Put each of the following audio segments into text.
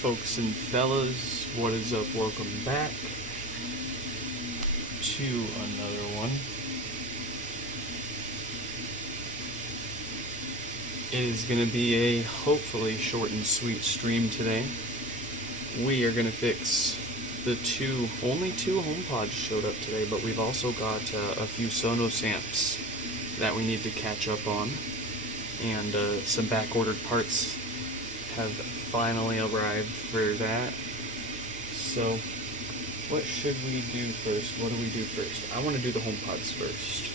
folks and fellas, what is up? Welcome back to another one. It is going to be a hopefully short and sweet stream today. We are going to fix the only two HomePods showed up today, but we've also got a few Sonos amps that we need to catch up on, and some back-ordered parts have finally arrived for that. So, what should we do first? What do we do first? I want to do the HomePods first.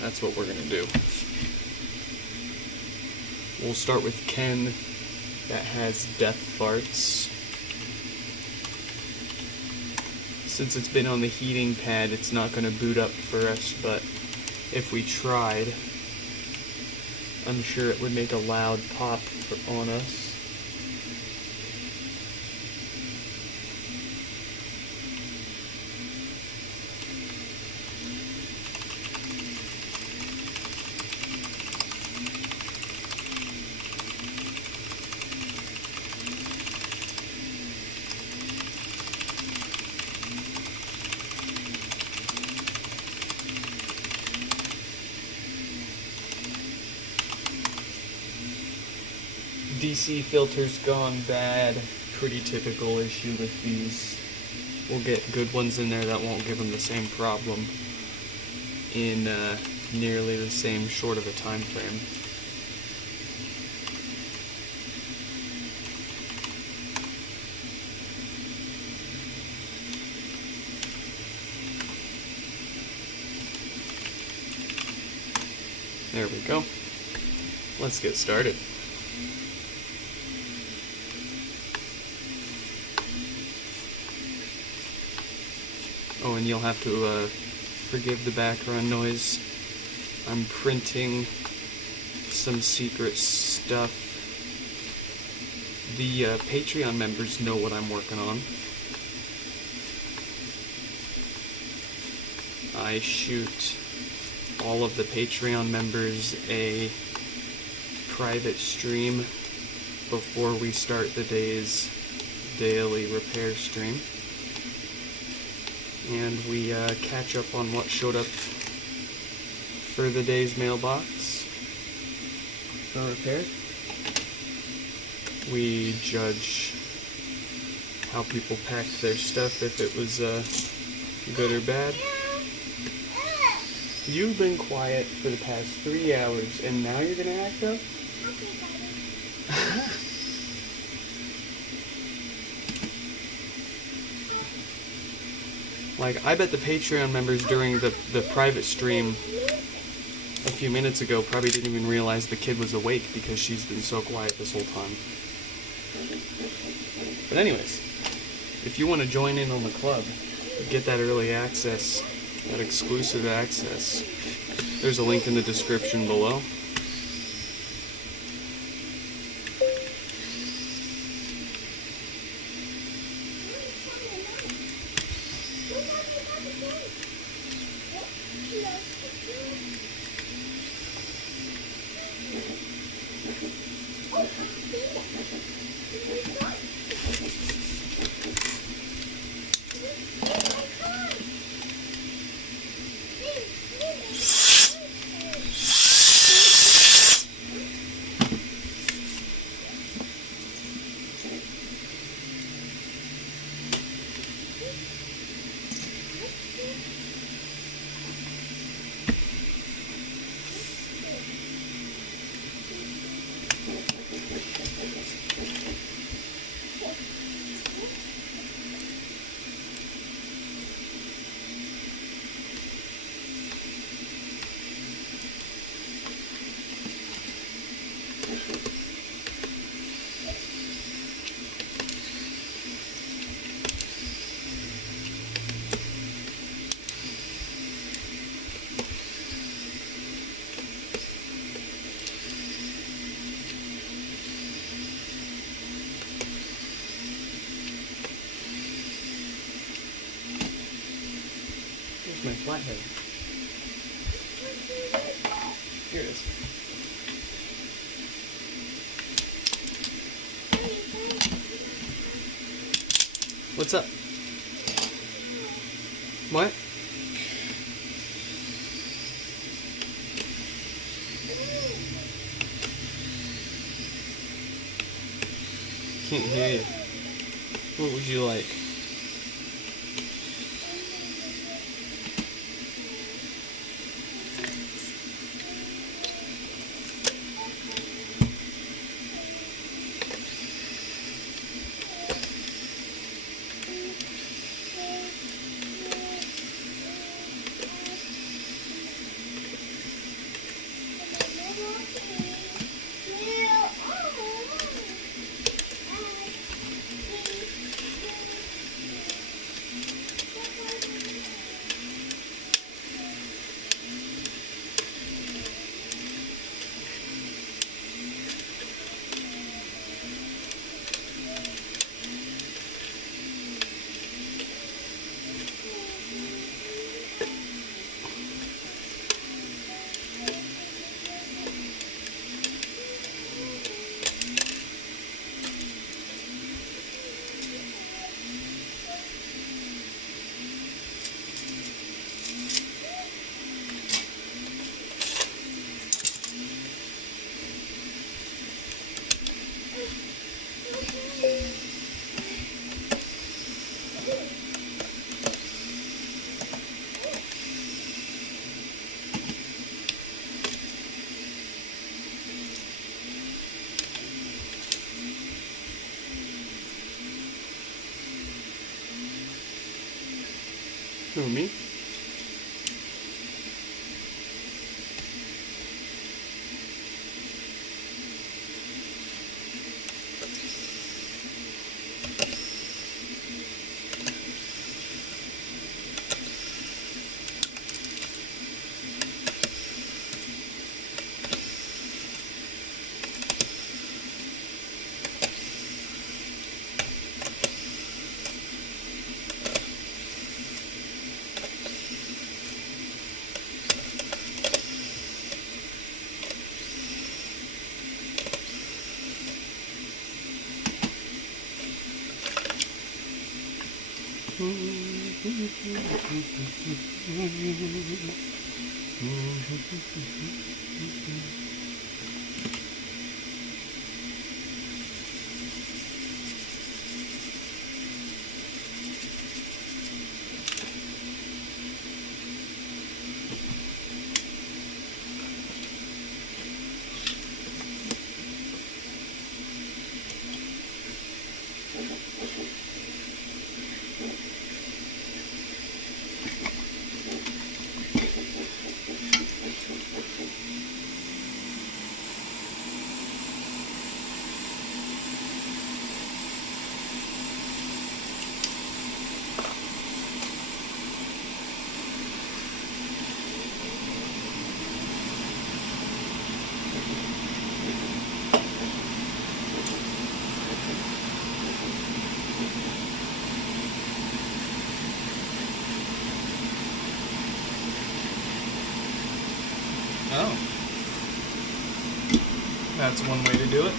That's what we're going to do. We'll start with Ken, that has death farts. Since it's been on the heating pad, it's not going to boot up for us, but if we tried, I'm sure it would make a loud pop on us. DC filter's gone bad. Pretty typical issue with these. We'll get good ones in there that won't give them the same problem in nearly the same short of a time frame. There we go. Let's get started. Oh, and you'll have to forgive the background noise. I'm printing some secret stuff. The Patreon members know what I'm working on. I shoot all of the Patreon members a private stream before we start the day's daily repair stream. And we catch up on what showed up for the day's mailbox for repair. We judge how people packed their stuff, if it was good or bad. You've been quiet for the past 3 hours, and now you're gonna act up? Like, I bet the Patreon members during the private stream a few minutes ago probably didn't even realize the kid was awake because she's been so quiet this whole time. But anyways, if you want to join in on the club, get that early access, that exclusive access, there's a link in the description below. My flathead. Here it is. What's up? What? Can't hear you. What would you like? Who, me? Oh. That's one way to do it.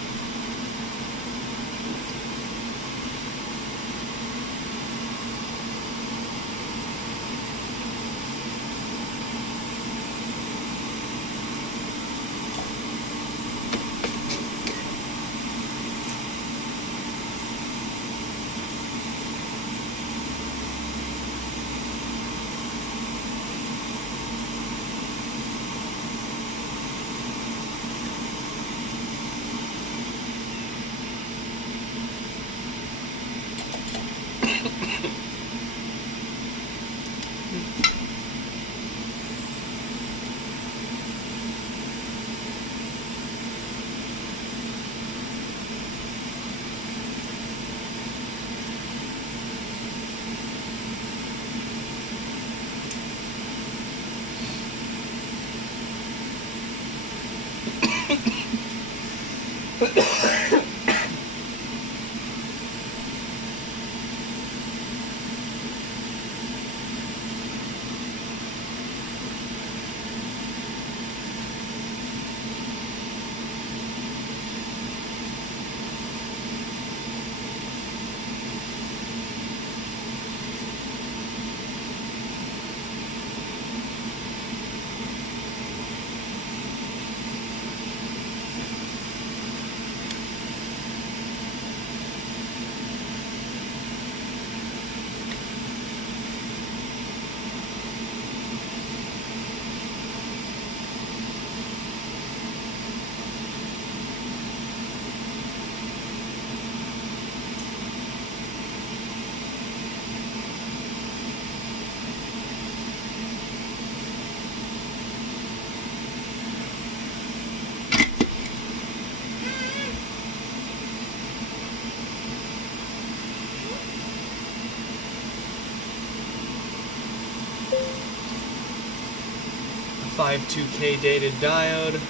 52K dated diode.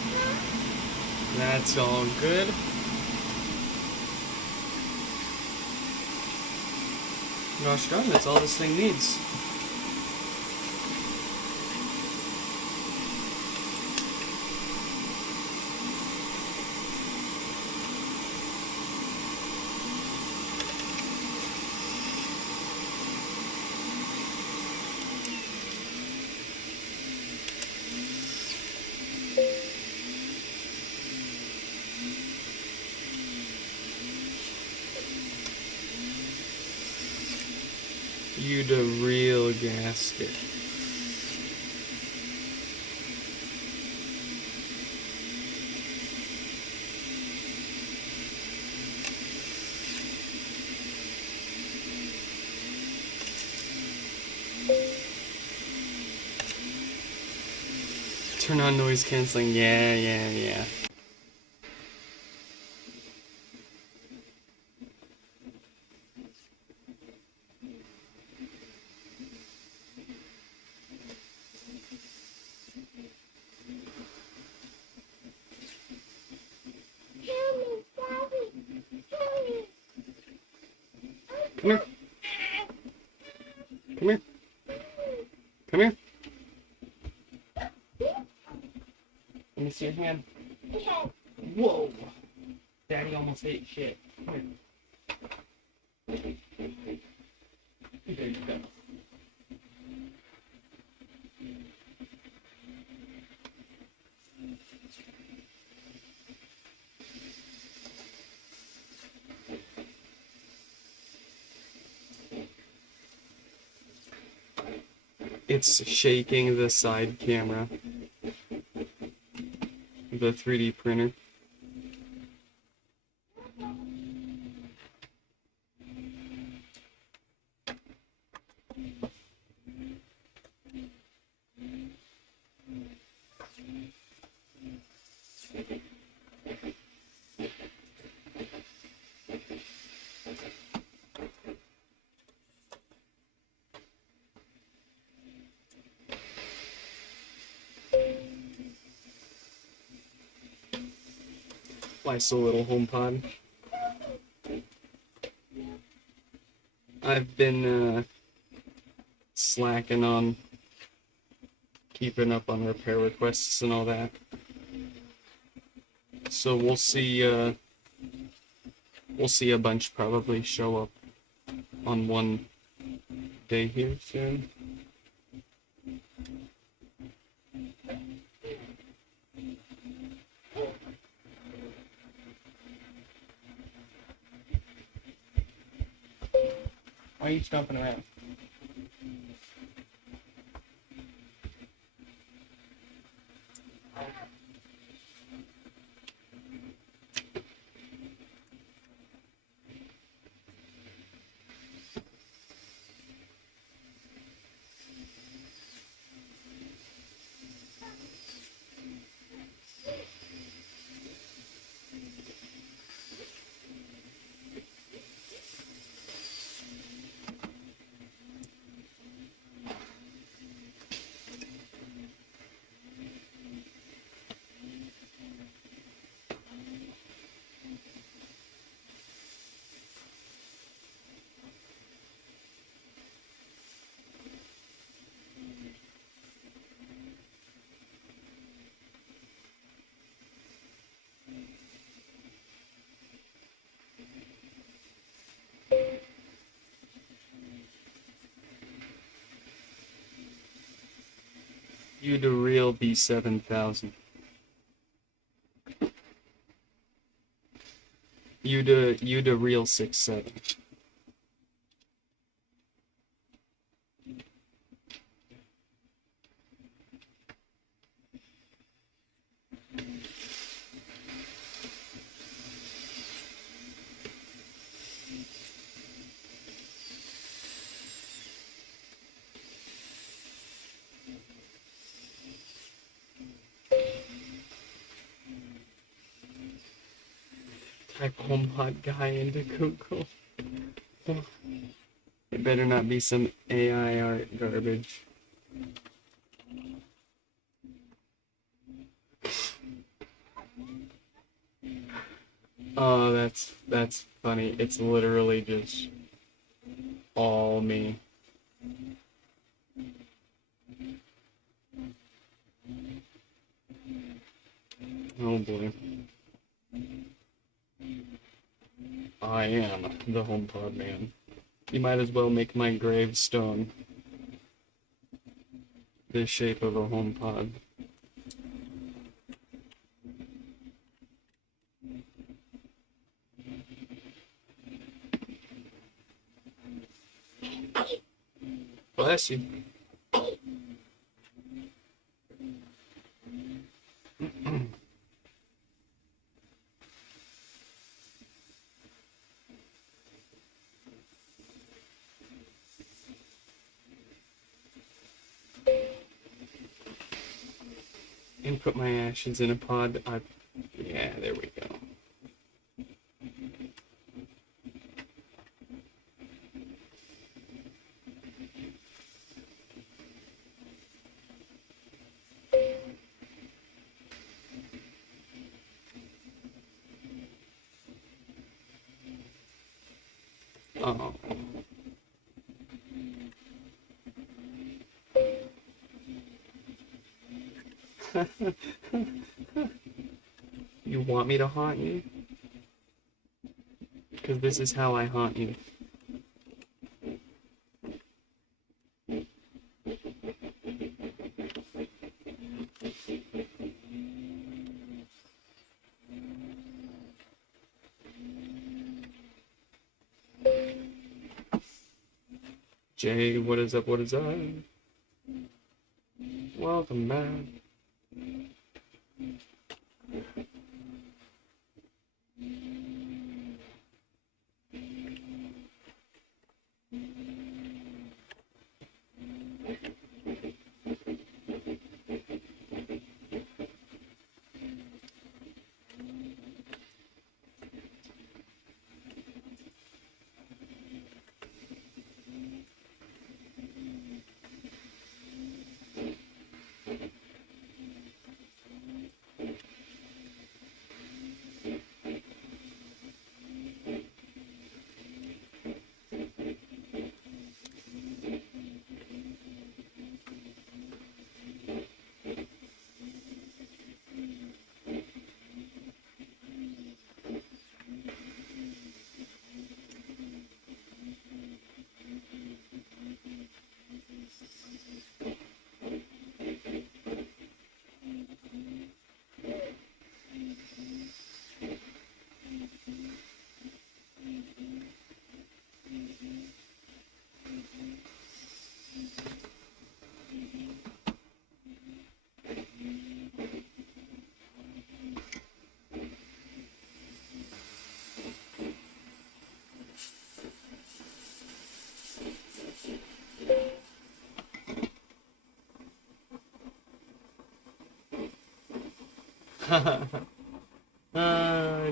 That's all good. Gosh darn, that's all this thing needs. You the real gasket. Turn on noise canceling. Yeah. Come here. Come here. Come here. Let me see your hand. Whoa. Daddy almost ate shit. Come here. There you go. It's shaking the side camera, the 3D printer. Nice little HomePod. I've been slacking on keeping up on repair requests and all that. So we'll see a bunch probably show up on one day here soon. Why are you stomping around? You the real B7000. You the real 6.7. Type HomePod guy into Google. It better not be some AI art garbage. Oh, that's funny. It's literally just all me. Oh boy. I am the HomePod man. You might as well make my gravestone the shape of a HomePod. Bless you. And put my ashes in a pod. Yeah, there we go. Oh. You want me to haunt you? Because this is how I haunt you. Jay, what is up? What is up? Welcome back.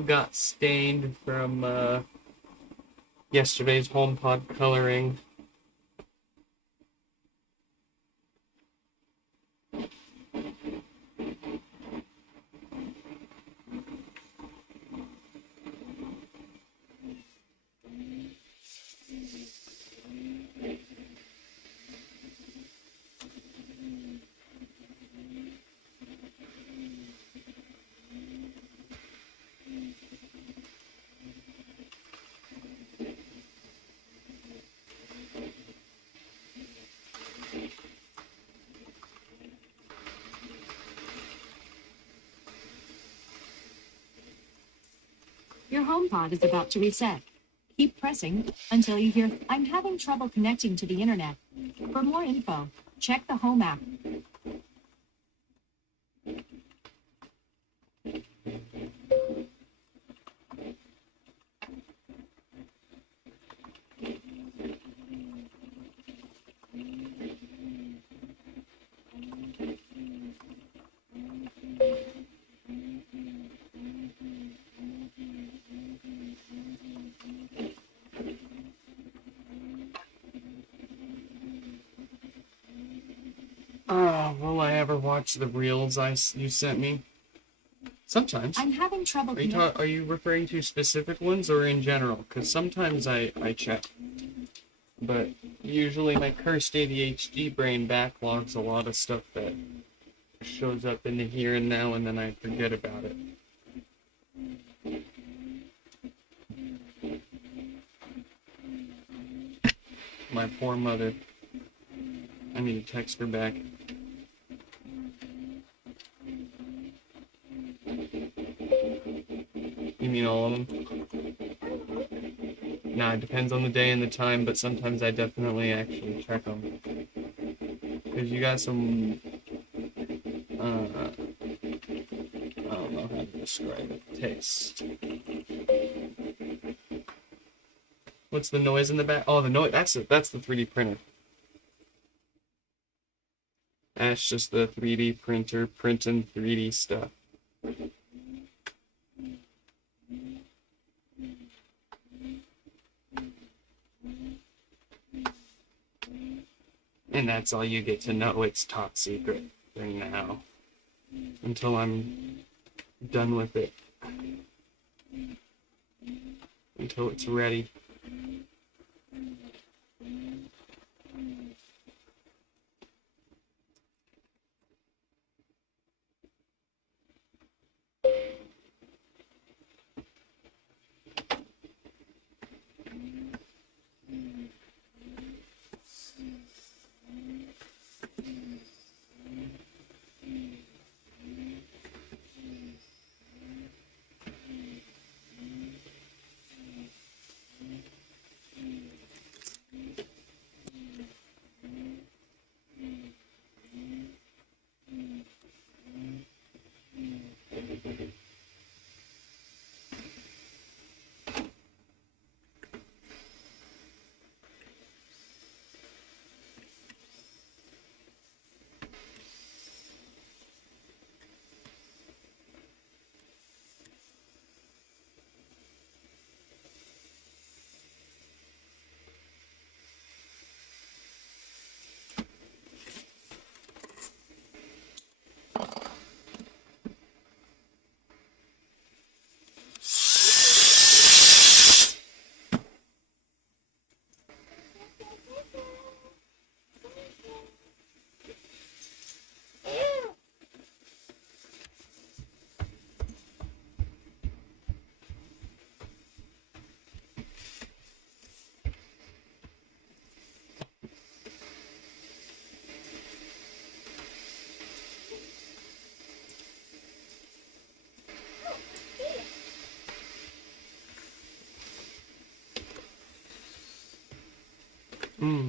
Got stained from yesterday's HomePod coloring. Your HomePod is about to reset. Keep pressing until you hear, "I'm having trouble connecting to the internet." For more info, check the Home app. Will I ever watch the reels you sent me? Sometimes. I'm having trouble connecting. Are you referring to specific ones or in general? Because sometimes I check. But usually my cursed ADHD brain backlogs a lot of stuff that shows up in the here and now, and then I forget about it. My poor mother. I need to text her back. You mean all of them? Nah, it depends on the day and the time, but sometimes I definitely actually check them. Because you got some, I don't know how to describe it, taste. What's the noise in the back? Oh, the noise, that's the 3D printer. That's just the 3D printer printing 3D stuff. And that's all you get to know. It's top secret for now. Until I'm done with it. Until it's ready.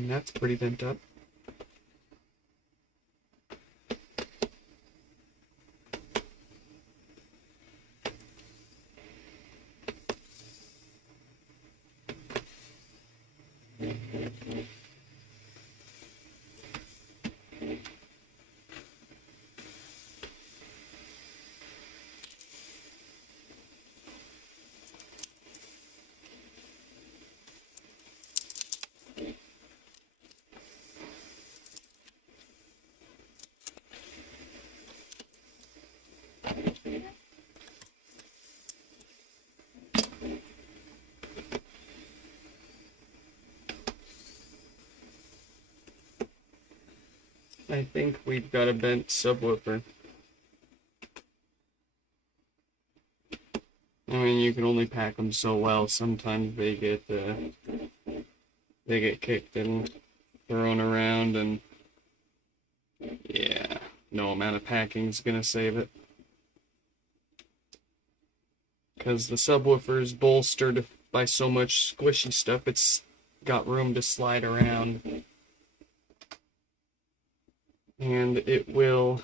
That's pretty bent up. I think we've got a bent subwoofer. I mean, you can only pack them so well. Sometimes they get kicked and thrown around, and yeah, no amount of packing's gonna save it. Because the subwoofer is bolstered by so much squishy stuff, it's got room to slide around. And it will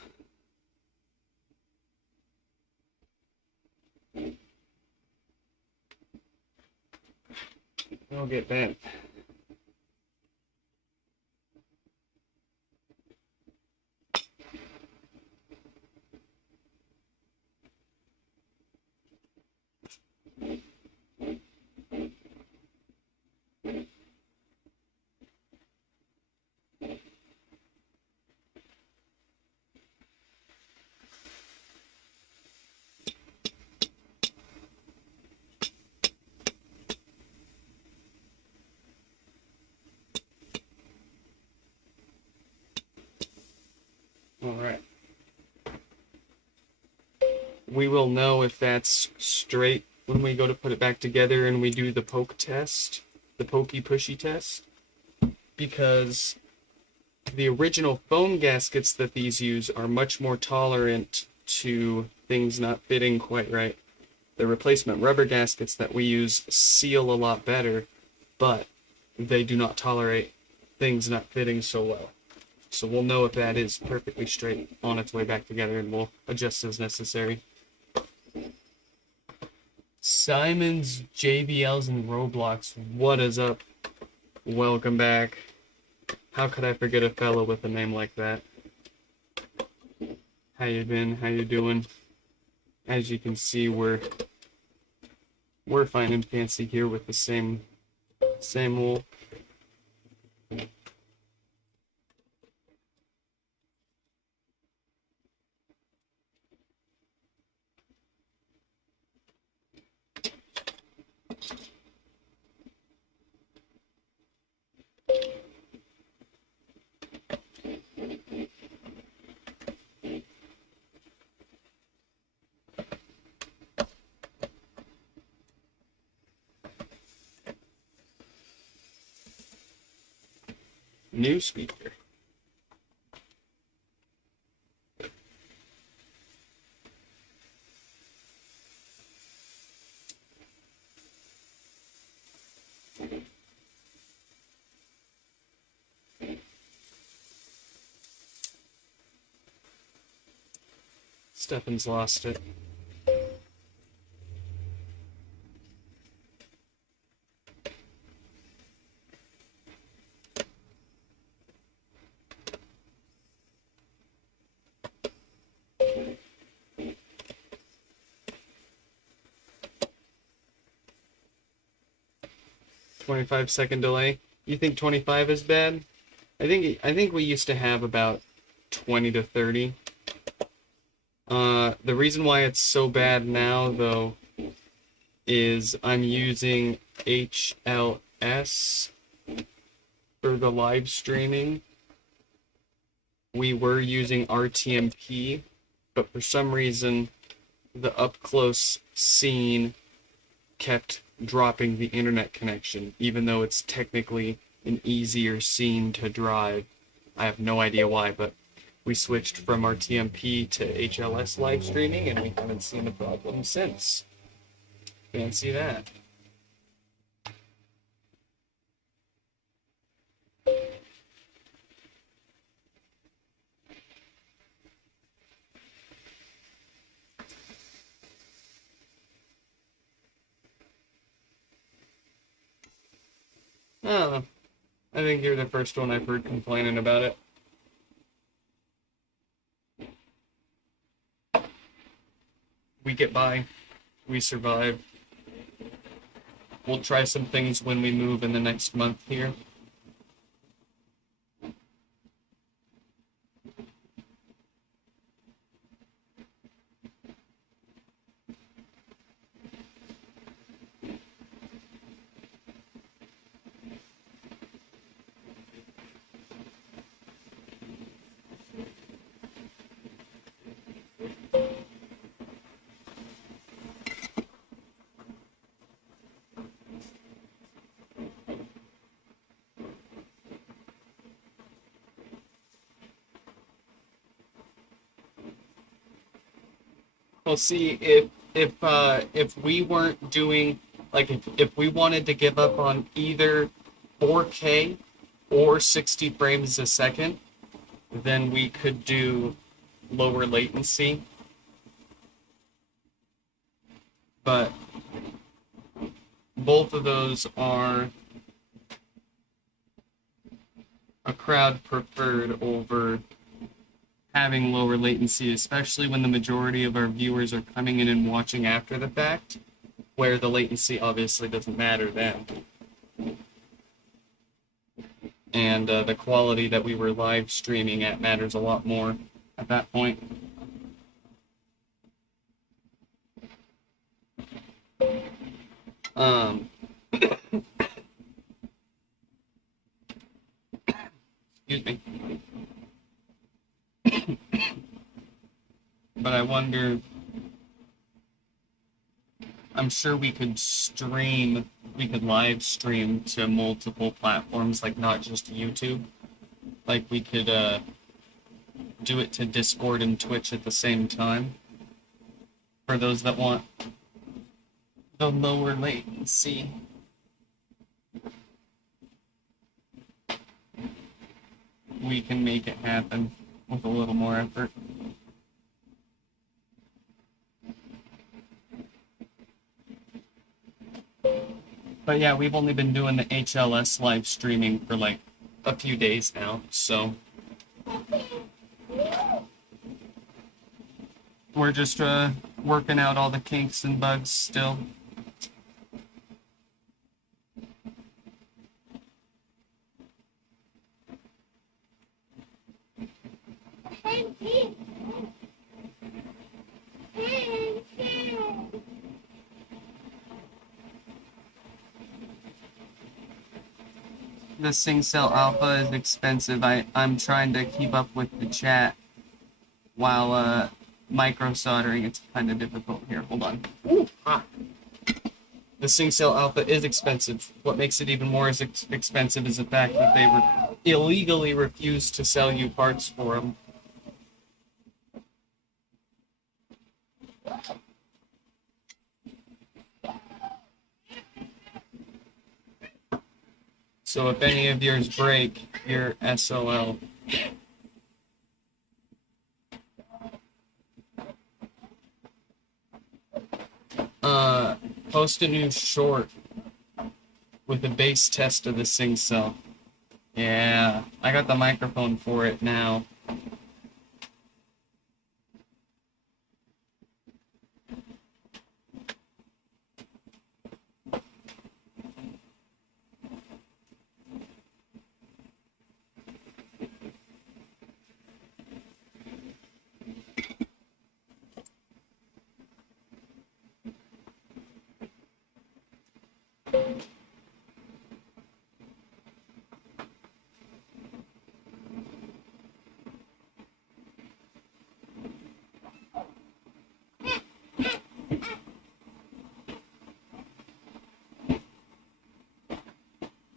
get bent. we will know if that's straight when we go to put it back together and we do the poke test, the pokey pushy test, because the original foam gaskets that these use are much more tolerant to things not fitting quite right. The replacement rubber gaskets that we use seal a lot better, but they do not tolerate things not fitting so well. So we'll know if that is perfectly straight on its way back together, and we'll adjust as necessary. Simon's, JBLs, and Roblox, what is up? Welcome back. How could I forget a fellow with a name like that? How you been? How you doing? As you can see, we're fine and fancy here with the same old. New speaker. Stefan's lost it. "25-second delay." You think 25 is bad? I think we used to have about 20 to 30. The reason why it's so bad now, though, is I'm using HLS for the live streaming. We were using RTMP, but for some reason, the up-close scene kept dropping the internet connection, even though it's technically an easier scene to drive. I have no idea why, but we switched from RTMP to HLS live streaming, and we haven't seen a problem since. Fancy that. I don't know. I think you're the first one I've heard complaining about it. We get by. We survive. We'll try some things when we move in the next month here. We'll see if we weren't doing, like, if we wanted to give up on either 4K or 60 frames a second, then we could do lower latency. But both of those are a crowd preferred over having lower latency, especially when the majority of our viewers are coming in and watching after the fact, where the latency obviously doesn't matter then. And the quality that we were live streaming at matters a lot more at that point. Excuse me. But I wonder I'm sure we could live stream to multiple platforms, like not just YouTube. Like we could do it to Discord and Twitch at the same time. For those that want the lower latency. We can make it happen with a little more effort. But yeah, we've only been doing the HLS live streaming for like a few days now, so we're just working out all the kinks and bugs still. The SingCell Alpha is expensive. I'm trying to keep up with the chat while micro soldering. It's kind of difficult here. Hold on. Ooh, ah. The SingCell Alpha is expensive. What makes it even more expensive is the fact that they illegally refuse to sell you parts for them. So if any of yours break, you're SOL. Post a new short with a bass test of the SingCell. Yeah, I got the microphone for it now.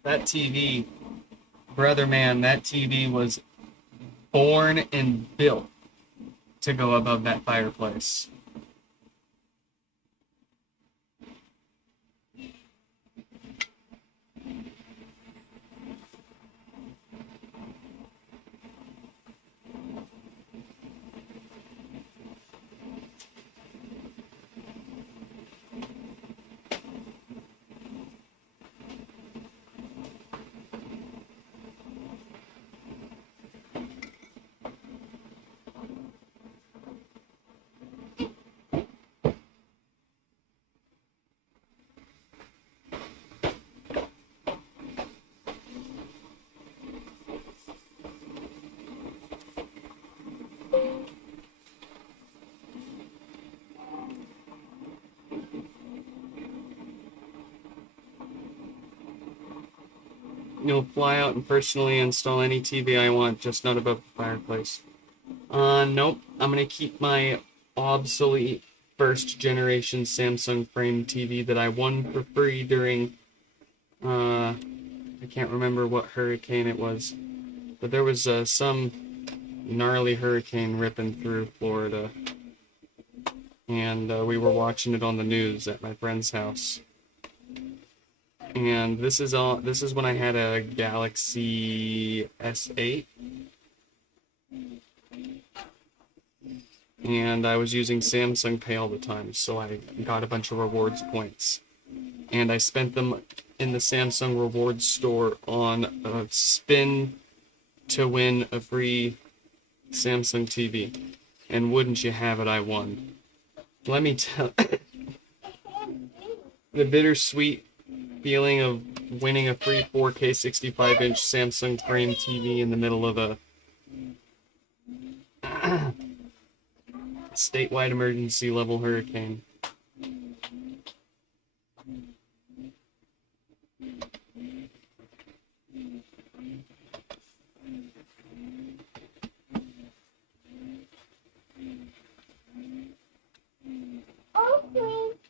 That TV, brother man, that TV was born and built to go above that fireplace. You'll fly out and personally install any TV I want, just not above the fireplace. Nope. I'm gonna keep my obsolete first generation Samsung frame TV that I won for free during, I can't remember what hurricane it was, but there was some gnarly hurricane ripping through Florida, and we were watching it on the news at my friend's house. And this is when I had a Galaxy S8, and I was using Samsung Pay all the time, so I got a bunch of rewards points, and I spent them in the Samsung rewards store on a spin to win a free Samsung TV, and wouldn't you have it, I won. Let me tell the bittersweet feeling of winning a free 4K 65-inch Samsung frame TV in the middle of a statewide emergency level hurricane.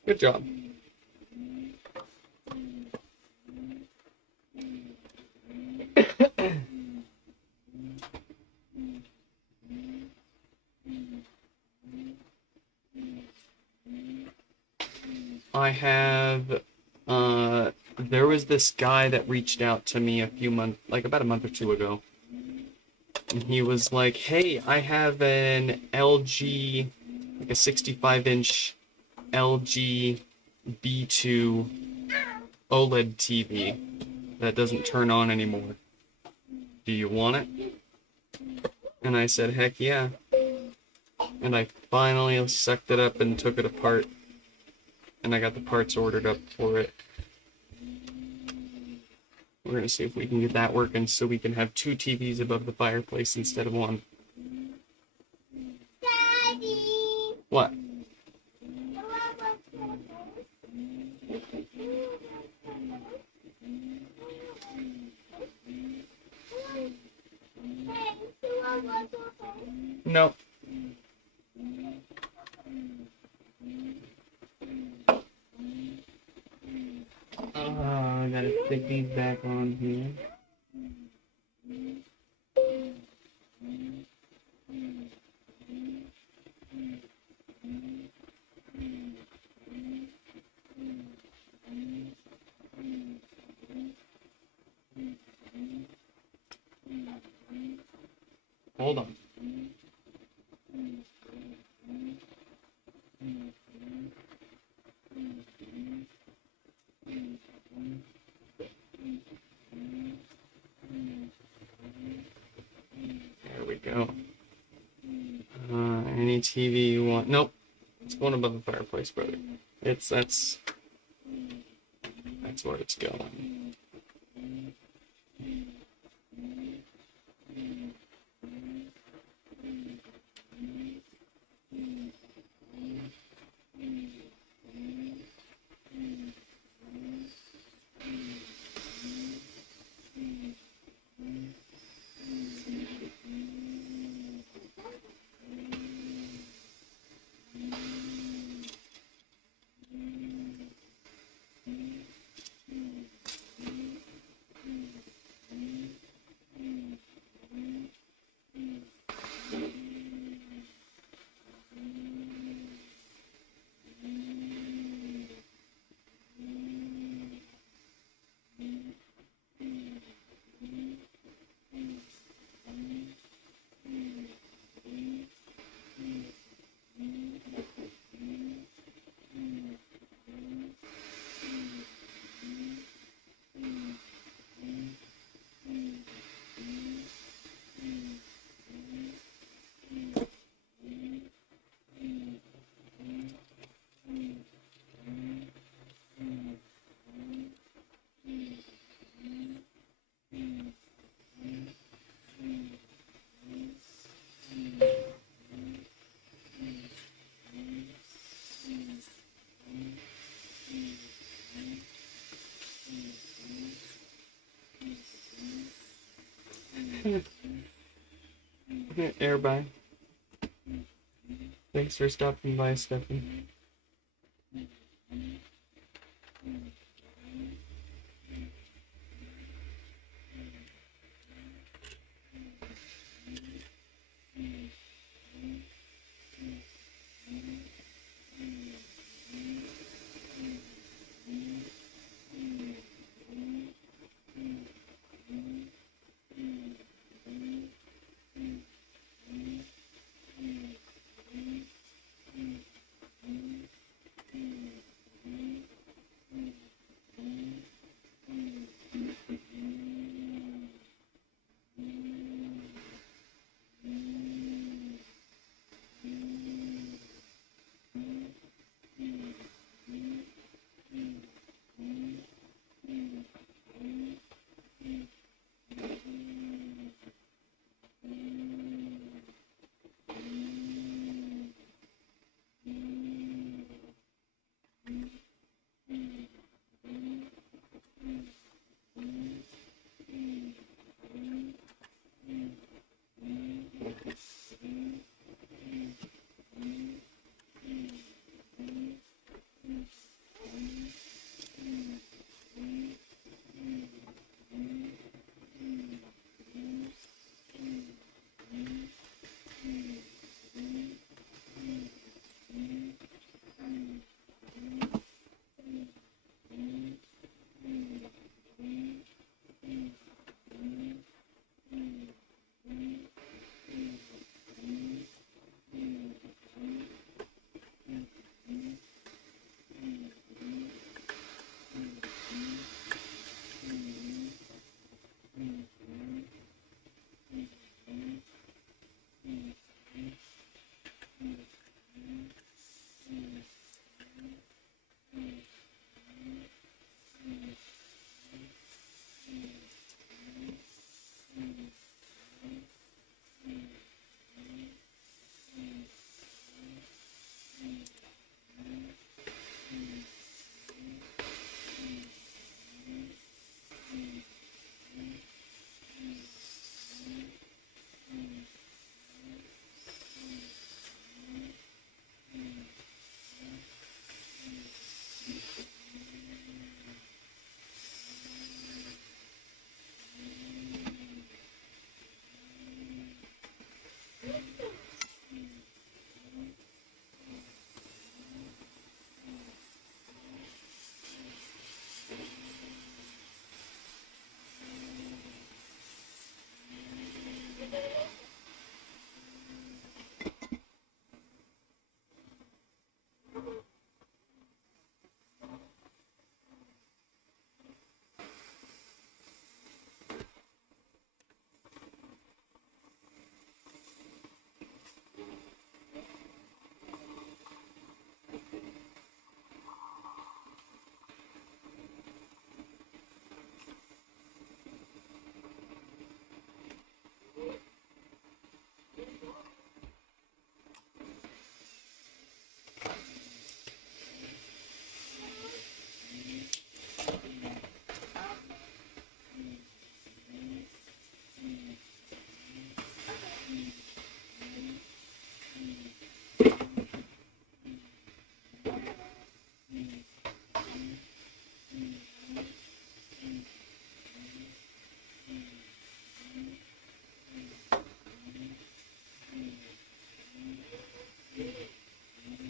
Good job. I have, there was this guy that reached out to me about a month or two ago. And he was like, hey, I have an LG, like a 65-inch LG B2 OLED TV that doesn't turn on anymore. Do you want it? And I said, heck yeah. And I finally sucked it up and took it apart. And I got the parts ordered up for it. We're going to see if we can get that working so we can have 2 TVs above the fireplace instead of 1. Daddy! What? No. I gotta stick these back on here. Hold on. There we go. Any TV you want? Nope. It's going above the fireplace, brother. That's where it's going. Air by. Thanks for stopping by, Stefan.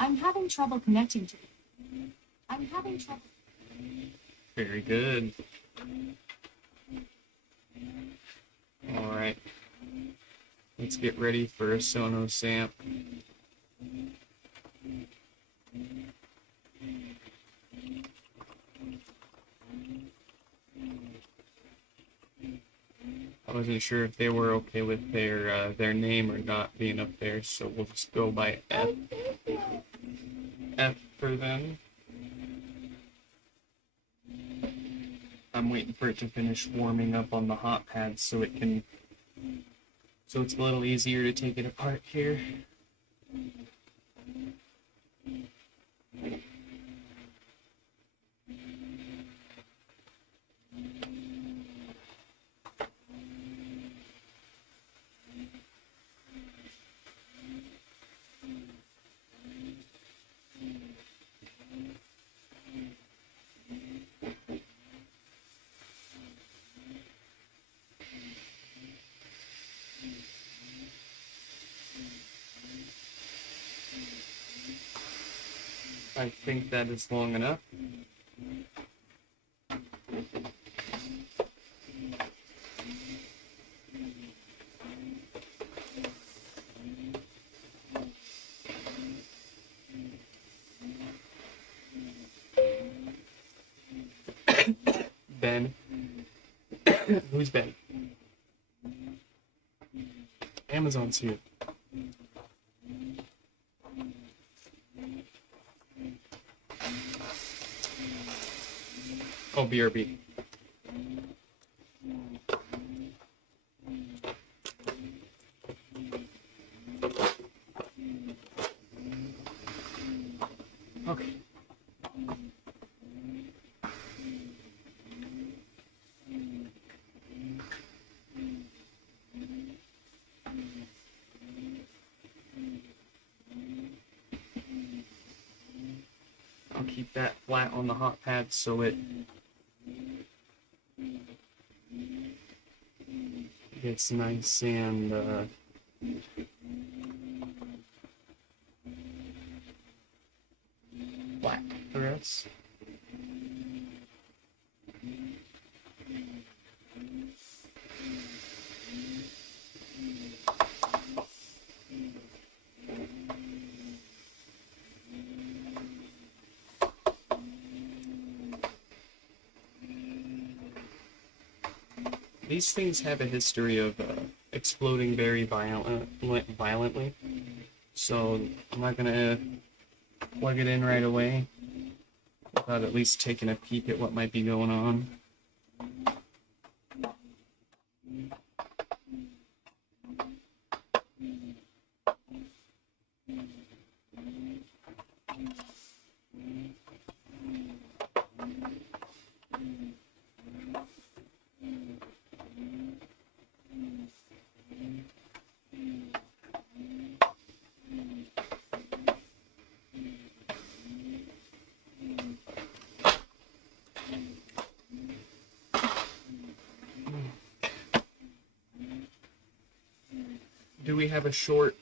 I'm having trouble connecting to it. I'm having trouble. Very good. Alright. Let's get ready for a Sonos amp. I wasn't sure if they were okay with their name or not being up there, so we'll just go by F. F for them. I'm waiting for it to finish warming up on the hot pad so it's a little easier to take it apart here. I think that is long enough. Ben. Who's Ben? Amazon's here. Oh, BRB. Okay. I'll keep that flat on the hot pad so it gets nice and flat for us. These things have a history of exploding very violently, so I'm not gonna plug it in right away without at least taking a peek at what might be going on. Do we have a short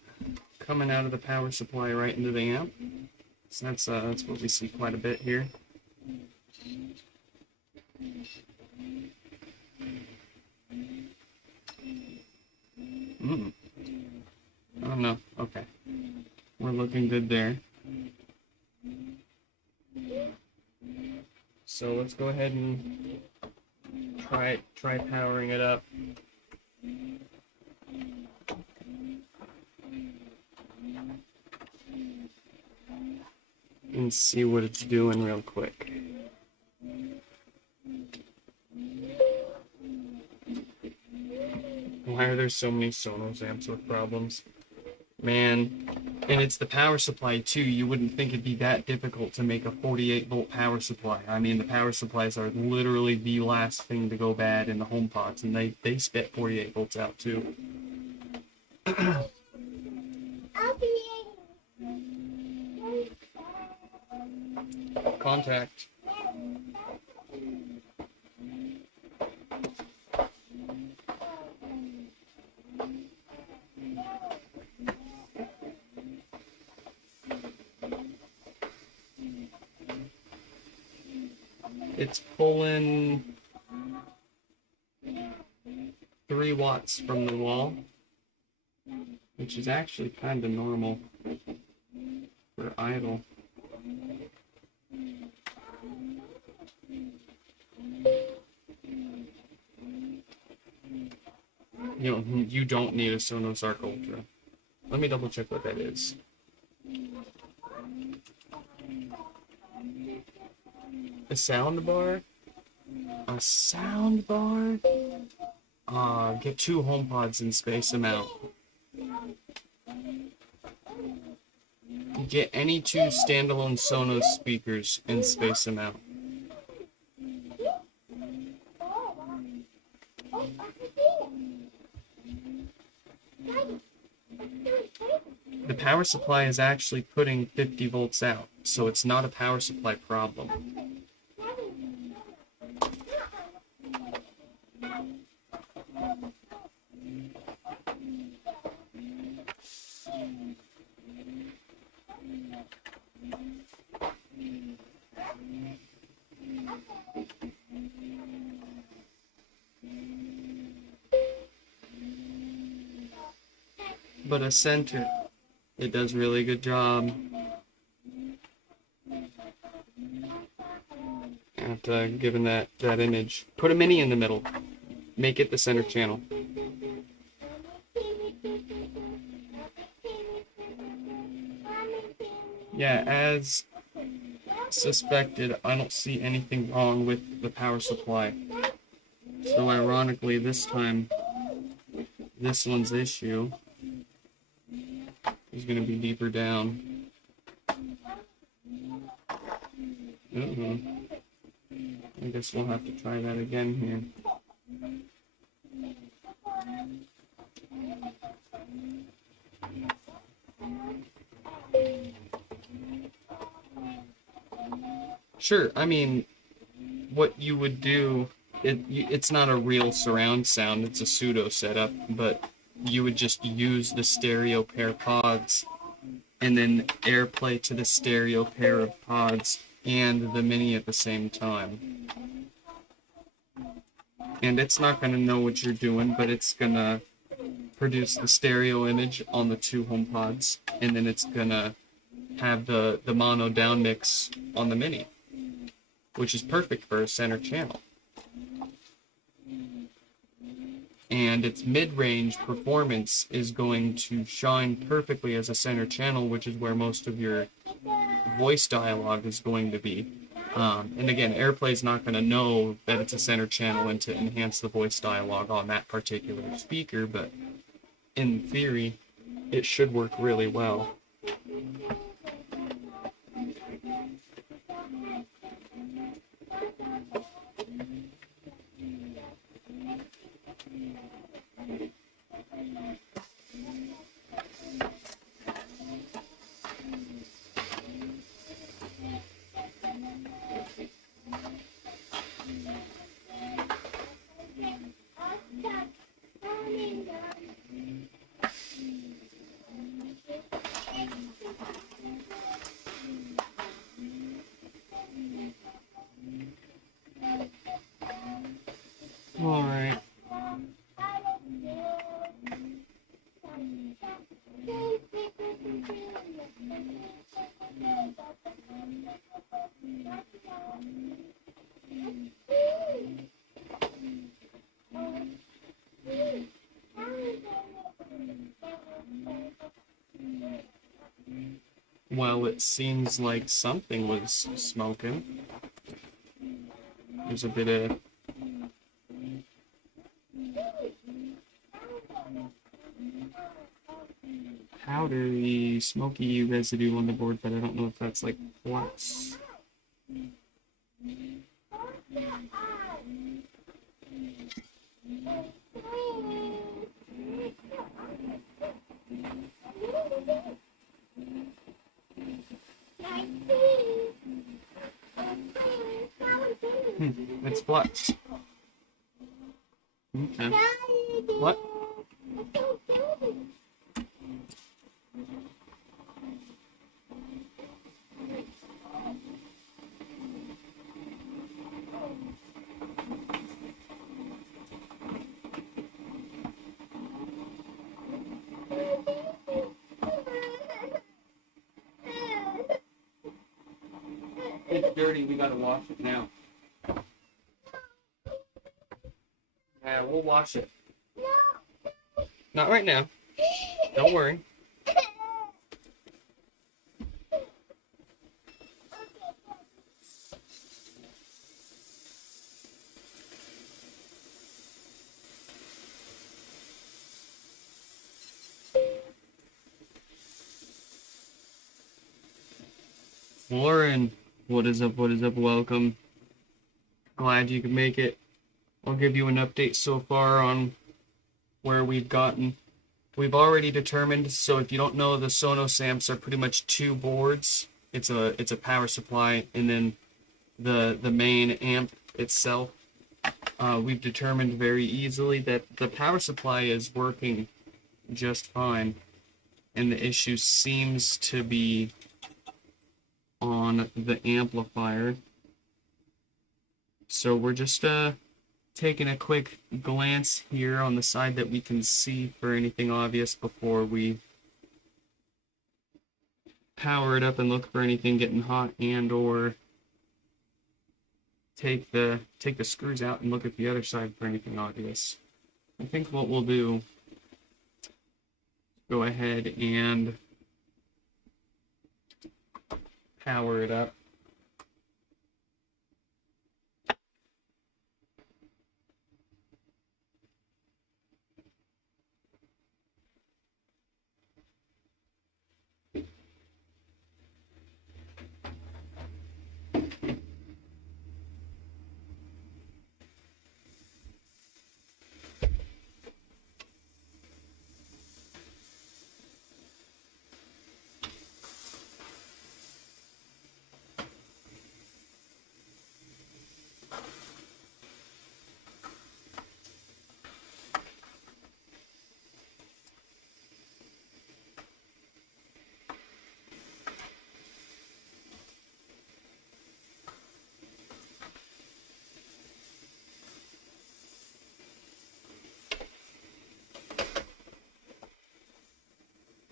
coming out of the power supply right into the amp? So that's what we see quite a bit here. Oh no, okay. We're looking good there. So let's go ahead and try powering it up. And see what it's doing real quick. Why are there so many Sonos amps with problems? Man, and it's the power supply too. You wouldn't think it'd be that difficult to make a 48-volt power supply. I mean, the power supplies are literally the last thing to go bad in the HomePods, and they spit 48 volts out too. Contact. it's pulling 3 watts from the wall, which is actually kind of normal for idle. You don't need a Sonos Arc Ultra. Let me double check what that is. A sound bar? A sound bar? Get 2 HomePods and space them out. Get any 2 standalone Sonos speakers and space them out. The power supply is actually putting 50 volts out, so it's not a power supply problem. But a center, it does really good job at giving that image. Put a mini in the middle. Make it the center channel. Yeah, as suspected, I don't see anything wrong with the power supply. So ironically, this time, this one's issue is going to be deeper down. I guess we'll have to try that again here. Sure, I mean, what you would do, it's not a real surround sound, it's a pseudo setup, but you would just use the stereo pair pods and then AirPlay to the stereo pair of pods and the mini at the same time. And it's not going to know what you're doing, but it's going to produce the stereo image on the 2 HomePods, and then it's going to have the mono down mix on the mini, which is perfect for a center channel. And its mid-range performance is going to shine perfectly as a center channel, which is where most of your voice dialogue is going to be. And again, AirPlay is not going to know that it's a center channel and to enhance the voice dialogue on that particular speaker, but in theory, it should work really well. Alright. Well, it seems like something was smoking. There's a bit of powdery, smoky residue on the board, but I don't know if that's like flux. It's flux. Okay. What? dirty. We gotta wash it now. Yeah, we'll wash it. Not right now. Don't worry. Lauren, what is up? What is up? Welcome. Glad you could make it. I'll give you an update so far on where we've gotten. We've already determined, so if you don't know, the Sonos amps are pretty much two boards. It's a power supply and then the main amp itself. We've determined very easily that the power supply is working just fine, and the issue seems to be on the amplifier. So we're just taking a quick glance here on the side that we can see for anything obvious before we power it up and look for anything getting hot, and or take the screws out and look at the other side for anything obvious. I think what we'll do, go ahead and power it up.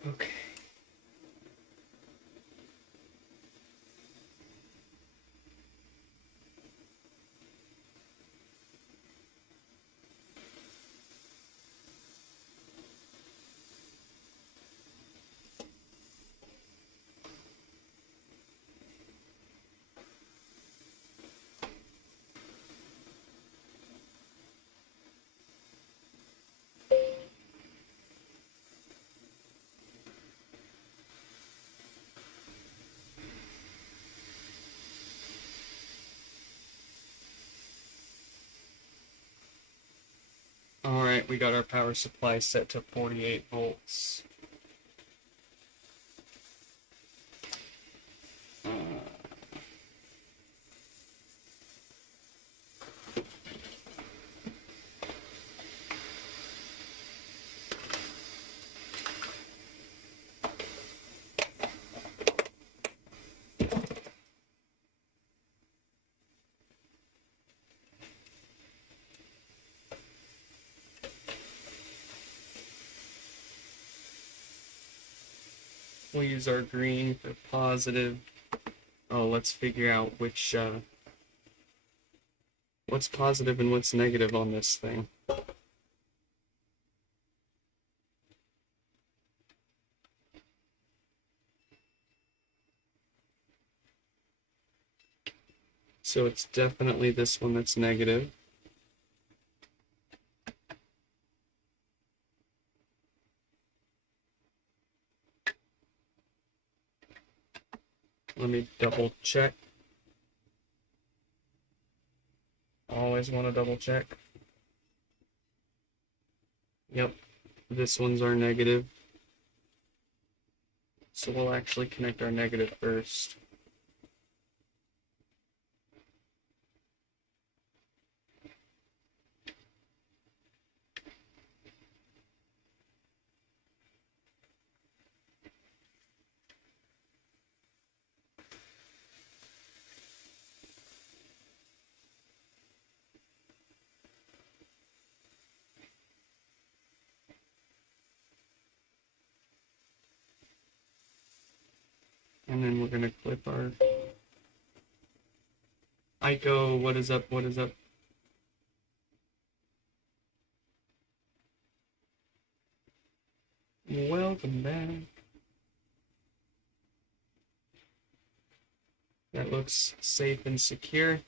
Okay. Alright, we got our power supply set to 48 volts. We'll use our green for positive. Oh, let's figure out which, what's positive and what's negative on this thing. So it's definitely this one that's negative. Let me double check. Always want to double check. Yep, this one's our negative. So we'll actually connect our negative first. And then we're going to clip our Aiko, what is up? What is up? Welcome back. That looks safe and secure.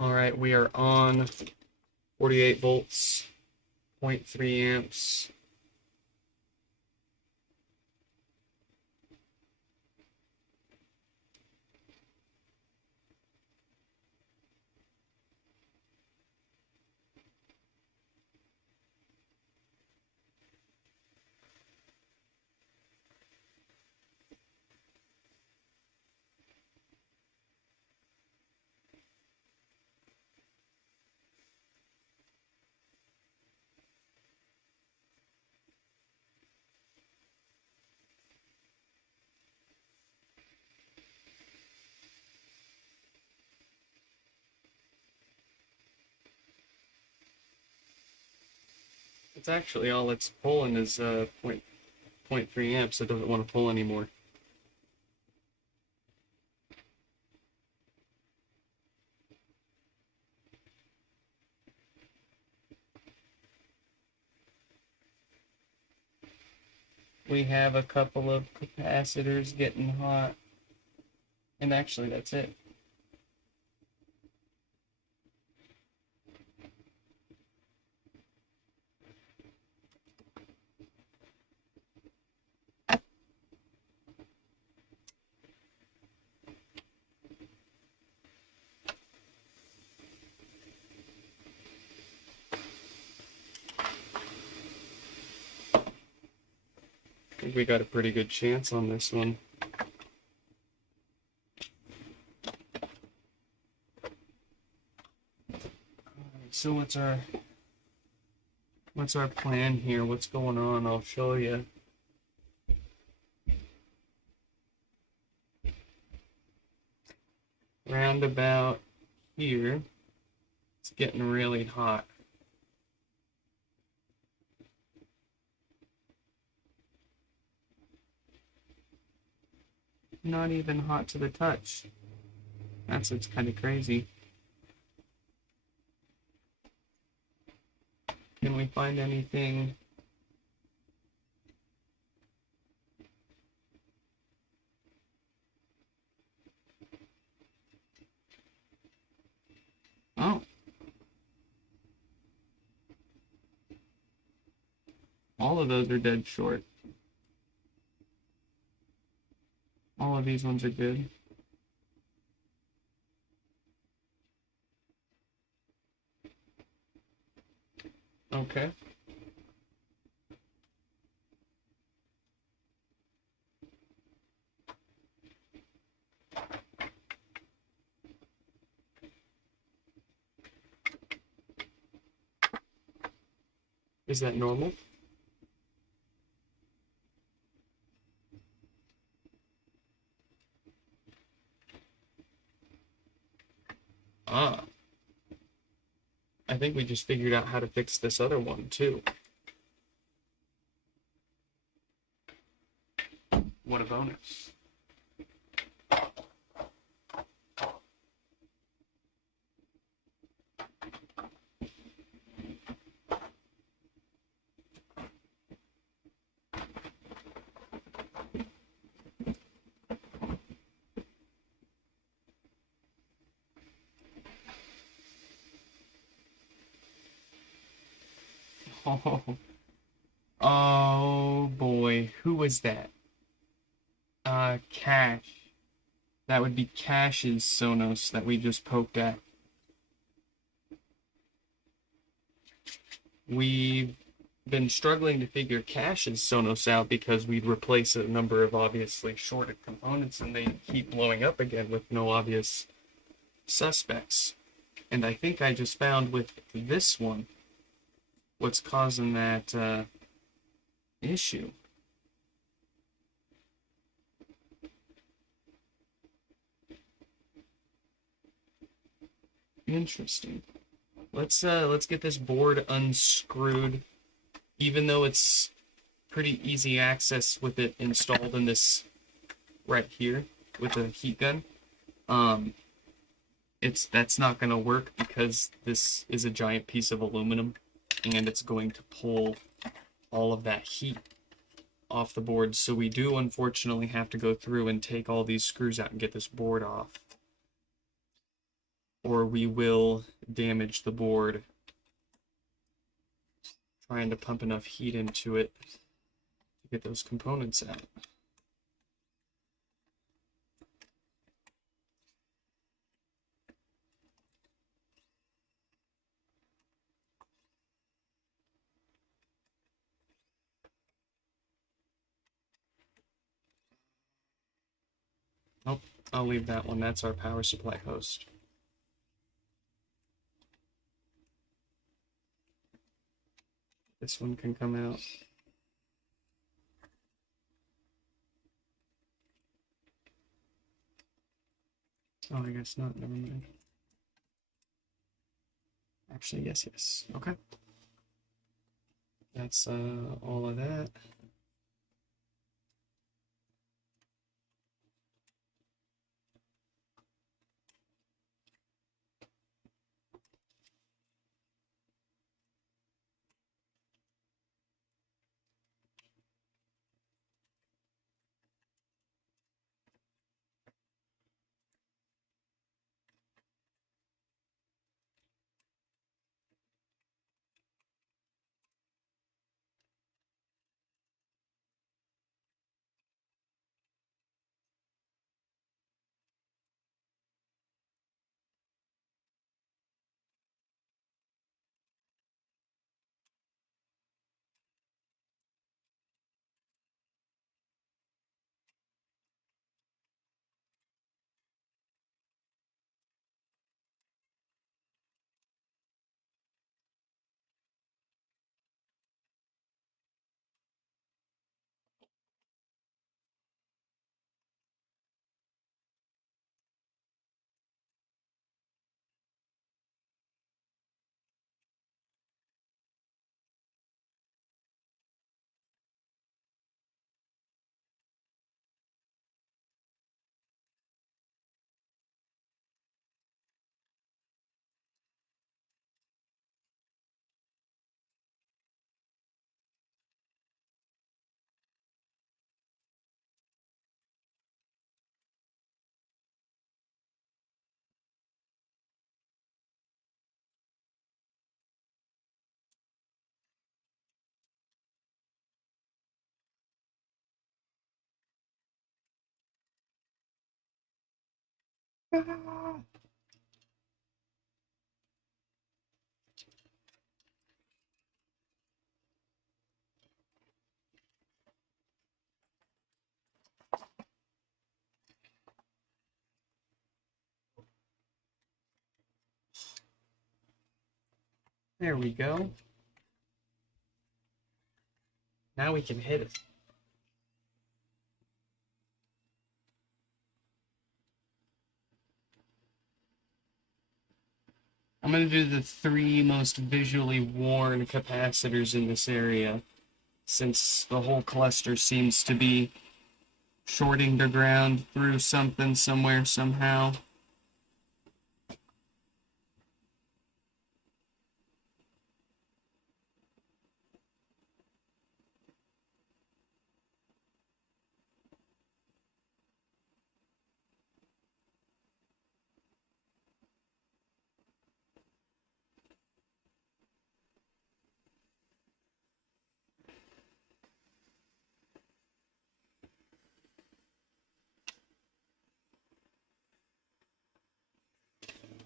All right, we are on 48 volts, 0.3 amps. It's actually all it's pulling is 0.3 amps. It doesn't want to pull anymore. We have a couple of capacitors getting hot, and actually that's it. I think we got a pretty good chance on this one. So what's our plan here? What's going on? I'll show you. Round about here, it's getting really hot. Not even hot to the touch. That's what's kind of crazy. Can we find anything? Oh. All of those are dead short. All of these ones are good. Okay. Is that normal? Ah. I think we just figured out how to fix this other one too. What a bonus. Oh, oh boy, who was that? Cash. That would be Cash's Sonos that we just poked at. We've been struggling to figure Cash's Sonos out because we'd replace a number of obviously shorted components and they keep blowing up again with no obvious suspects. And I think I just found with this one what's causing that issue. Interesting. let's get this board unscrewed. Even though it's pretty easy access with it installed in this right here with a heat gun, that's not gonna work because this is a giant piece of aluminum and it's going to pull all of that heat off the board. So we do unfortunately have to go through and take all these screws out and get this board off, or we will damage the board trying to pump enough heat into it to get those components out. Oh, I'll leave that one. That's our power supply host. This one can come out. Oh, I guess not. Never mind. Actually, yes. Okay. That's all of that. There we go. Now we can hit it. I'm going to do the 3 most visually worn capacitors in this area, since the whole cluster seems to be shorting to ground through something somewhere somehow.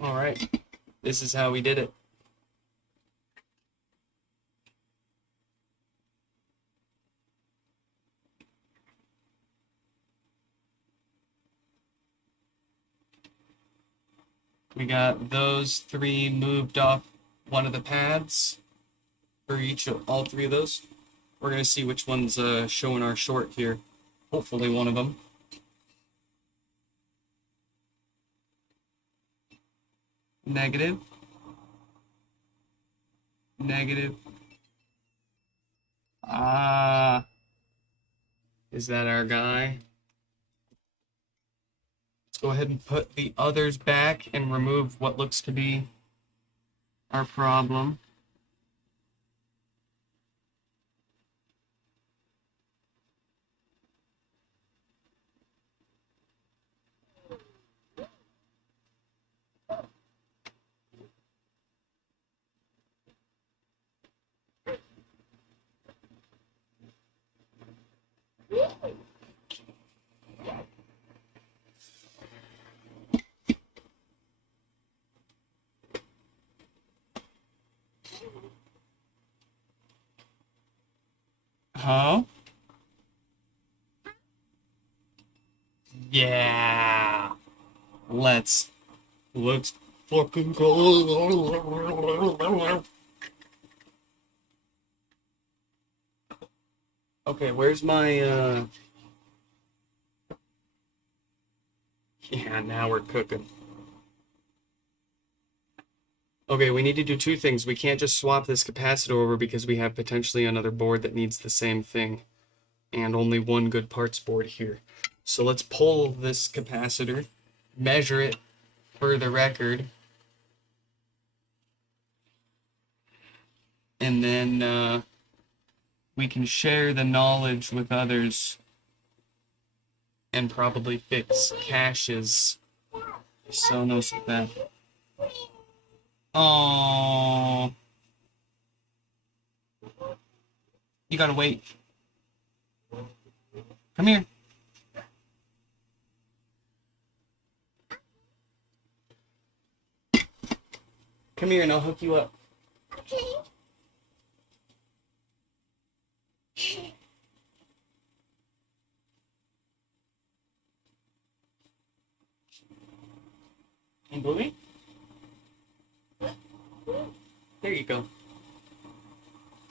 Alright, this is how we did it. We got those 3 moved off one of the pads for all 3 of those. We're going to see which one's showing our short here. Hopefully one of them. Negative. negative. Ah, is that our guy? Let's go ahead and put the others back and remove what looks to be our problem. Huh? Yeah. Let's fucking go. Okay, where's my yeah, now we're cooking. Okay, we need to do two things. We can't just swap this capacitor over because we have potentially another board that needs the same thing. And only one good parts board here. So let's pull this capacitor, measure it for the record, and then we can share the knowledge with others and probably fix caches. Sonos with that. Oh, you gotta wait. Come here. Come here and I'll hook you up. Okay. And Bluey? There you go.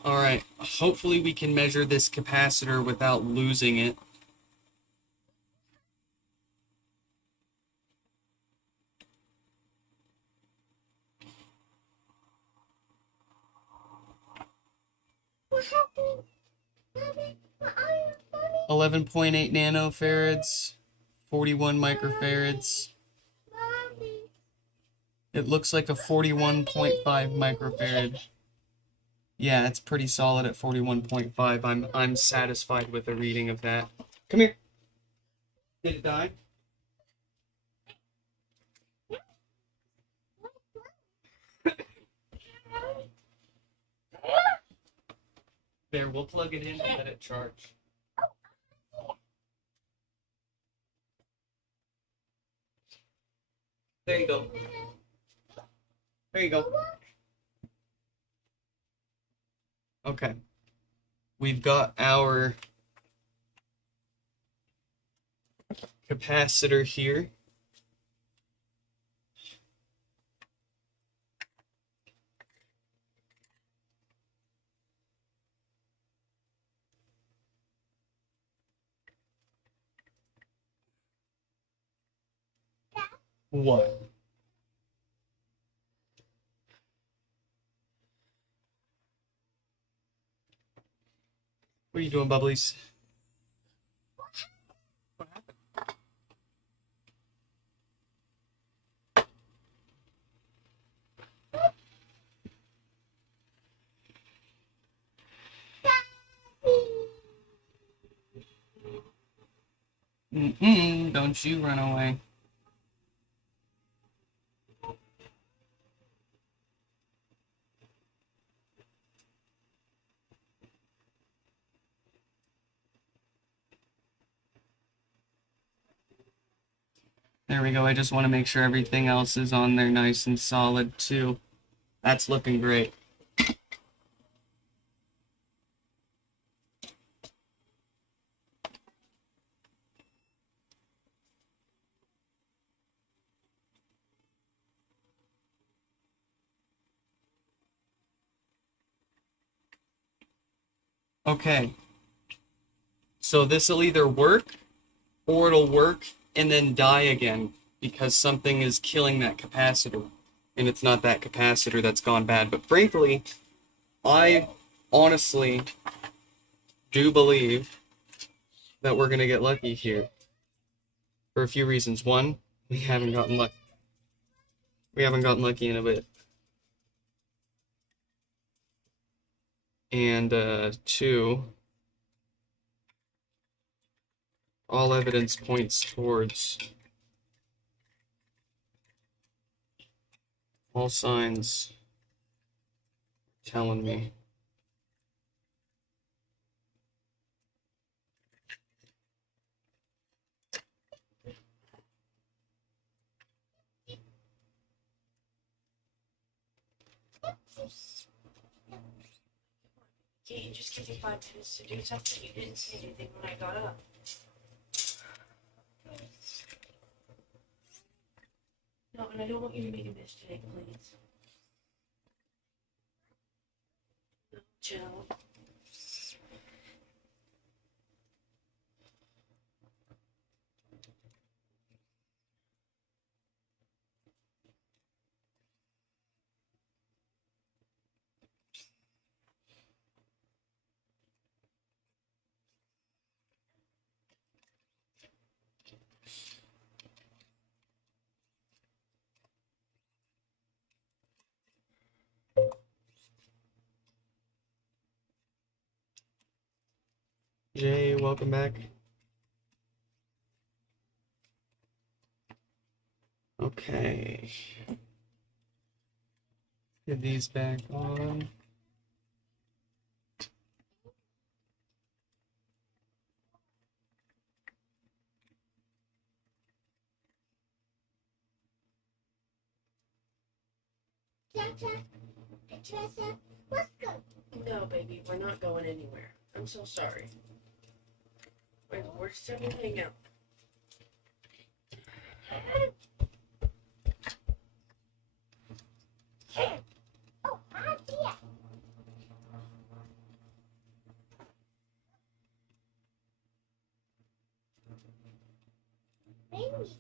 Alright, hopefully we can measure this capacitor without losing it. What happened? Mommy, what are you, Mommy? 11.8 nanofarads, 41 microfarads. Mommy. It looks like a 41.5 microfarad. Yeah, it's pretty solid at 41.5. I'm satisfied with the reading of that. Come here. Did it die? There, we'll plug it in and let it charge. There you go. There you go. Okay. We've got our capacitor here. What? What are you doing, Bubblies? What happened? Don't you run away. There we go. I just want to make sure everything else is on there nice and solid too. That's looking great. Okay. So this will either work or it'll work and then die again because something is killing that capacitor. And it's not that capacitor that's gone bad. But frankly, I honestly do believe that we're gonna get lucky here for a few reasons. One, we haven't gotten lucky. We haven't gotten lucky in a bit. And two, all evidence points towards, all signs telling me. Can't you just give me 5 minutes to do something? You didn't say anything when I got up. No, and I don't want you to make a mistake, please. No, chill. Jay, welcome back. Okay. Get these back on. Tressa, let's go. No, baby, we're not going anywhere. I'm so sorry. We're just having a hangout. Oh, idea. Maybe.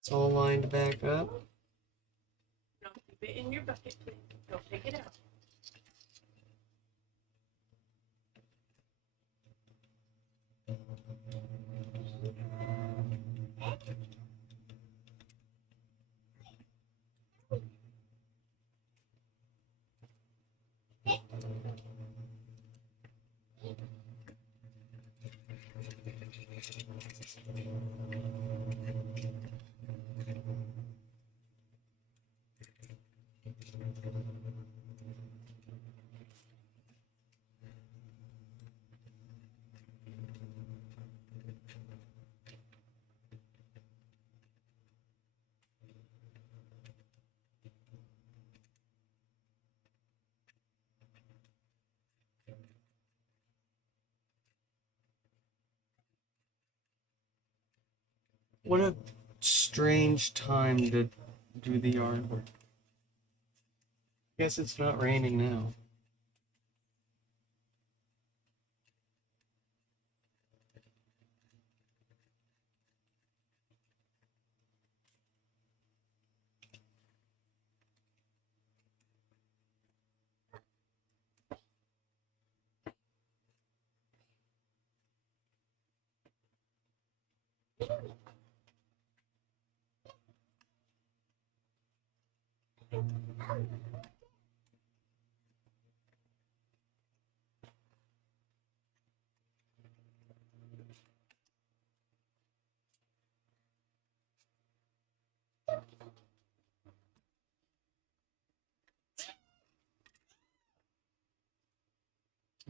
It's all lined back up. No, keep it in your bucket, please. Don't take it out. What a strange time to do the yard work. Guess it's not raining now.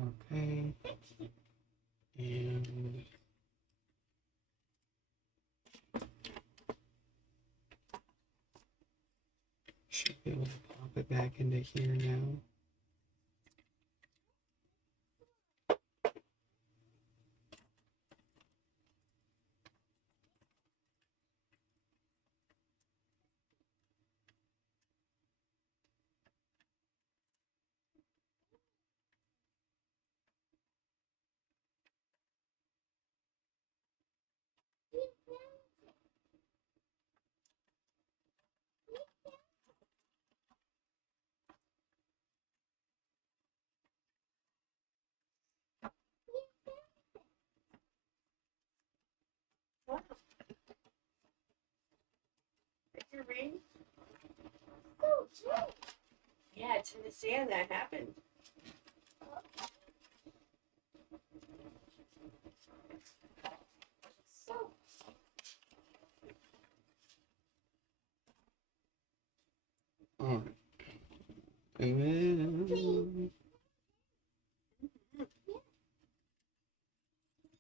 Okay. And should be able to pop it back into here now. Wow. Is your ring? Oh, gee. Yeah, it's in the sand. That happened. So, Alright. And then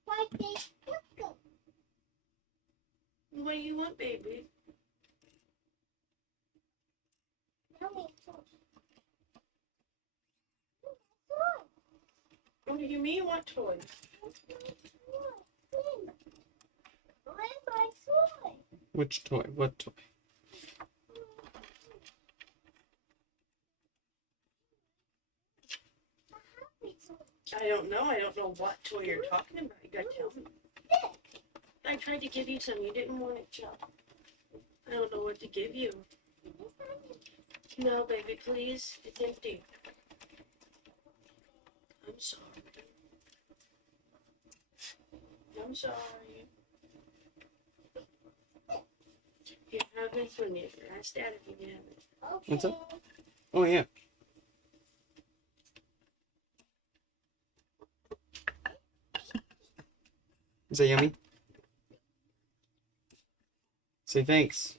why they look good? What do you want, baby? Now we talk. What do you mean, what toy? Where's my toy? which toy? What toy? Happy toy. I don't know. I don't know what toy you're talking about. You gotta tell me. I tried to give you some. You didn't want it, Chuck. I don't know what to give you. No, baby, please. It's empty. I'm sorry. I'm sorry. Here, have this one. You ask Dad if you can have it. Okay. What's up? Oh yeah. Is that yummy? Say thanks.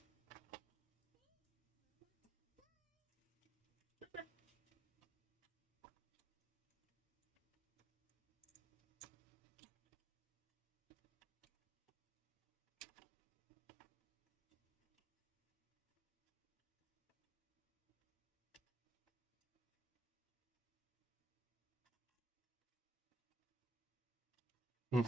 Hmm.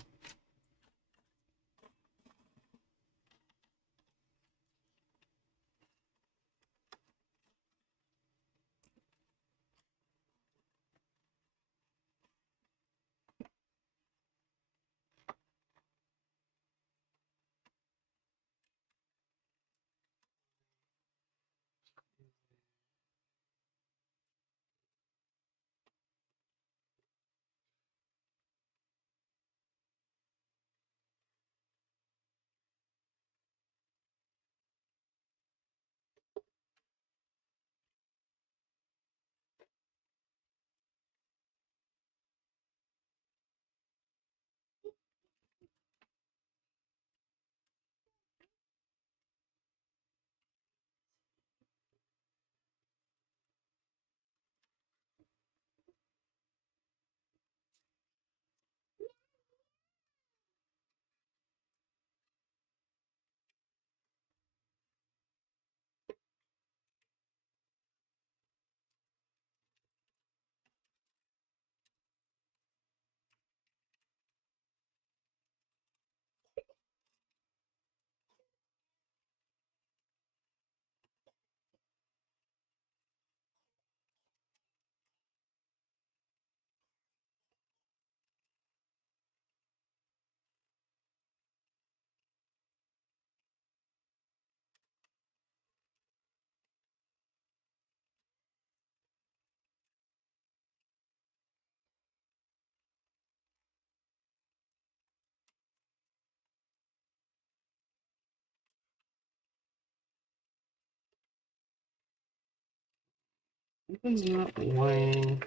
It's not laying